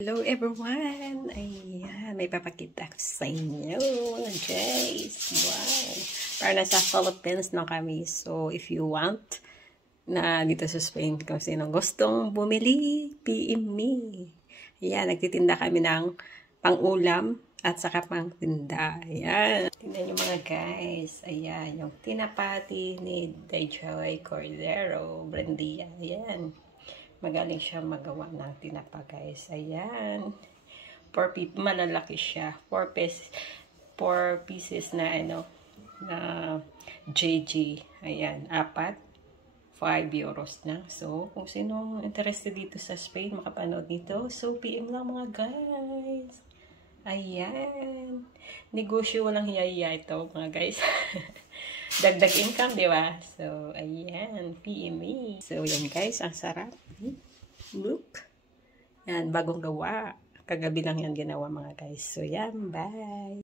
Hello everyone! Ayan, may papakita ko sa inyo mga guys. Wow! Para nasa Philippines na kami. So, if you want na dito sa Spain, kung sino gustong bumili, PM me. Ayan, nagtitinda kami ng pang-ulam at saka pang-tinda. Ayan. Tingnan nyo mga guys. Ayan, yung tinapati ni Dayjoy Cordero Brandia. Ayan. Magaling siya magawa ng tinapa guys. Ayan. Malalaki siya. 4 pieces na na JG. Ayan. 5 euros na. So, kung sinong interested dito sa Spain, makapanood nito. So, PM lang mga guys. Ayan. Negosyo walang hiya-hiya ito mga guys. Dagdag income, di ba? So, ayan. PM me. So, yan guys. Ang sarap. Look. Yan. Bagong gawa. Kagabi lang yan ginawa mga guys. So, yan. Bye.